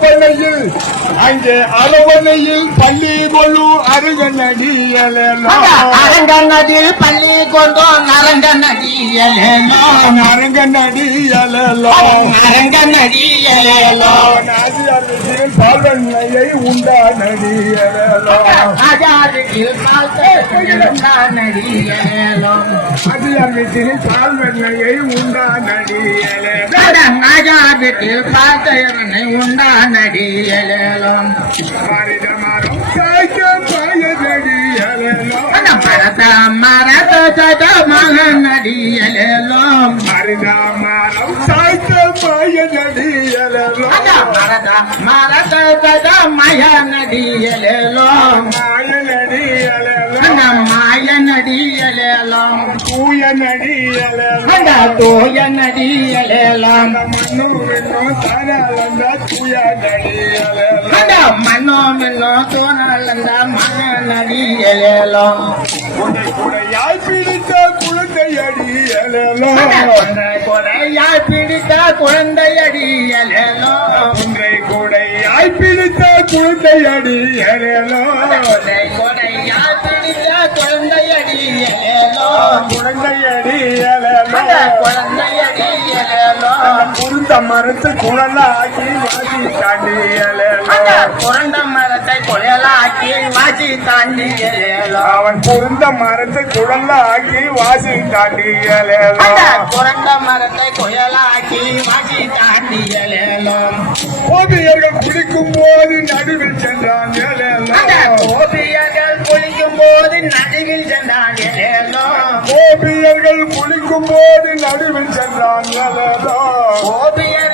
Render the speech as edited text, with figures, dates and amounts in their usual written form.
அளவனையில் அங்கே அளவனையில் பள்ளி கொள்ளு அருகநடியலோ அரங்கநதியில் பள்ளி கொண்டோம் அரங்கநடியலோ அரங்கநடியலோ அரங்கநடியலோ நாதியார் பால்வண்ணையை உண்டா நடியலோ ஆஜாதியில் நடியலோ நாதியார் வீட்டில் பால்வண்ணையை உண்டா நடியலோ ஆஜாதியில் பார்த்தவனை உண்டா நடியலோ மரம் சாய்க்க பயனடியலோ மரத மரத சத மகன் நடியலோ மரம் சாய்க்க பயனடியலோ மரத மரத சத மய நடியலோ மாய நடியலோ தூய நடியலோ தூய நடியலோ மன்னோ மின்னோ தோணலந்த மக நடியலோ குறையாய் பிடித்த குழந்தையடியலோ குறையாய் பிடித்த குழந்தையடியலோ ஒன்றை கூடையாய் பிடித்த குழந்தையடியலோ கொடையாய் பிடித்த குழந்தையடியலோ குழந்தையடியலோ குழந்தையடியலோ குருந்த மரத்து குழலாக்கி வாசி தாண்டியலோ குரண்ட மரத்தை குழலாக்கி வாசி தாண்டியலோ அவன் குருந்த மரத்து குழலாக்கி வாசி தாண்டியலோ குரண்ட மரத்தை குழலாக்கி வாசி தாண்டியலோ ஓவியர்கள் குடிக்கும் போது நடுவில் சென்றாங்களோ ஓவியர்கள் குளிக்கும் போது நடுவில் சென்றாங்களோ ஓவியர்கள் குளிக்கும் போது நடுவில் சென்றாங்களோ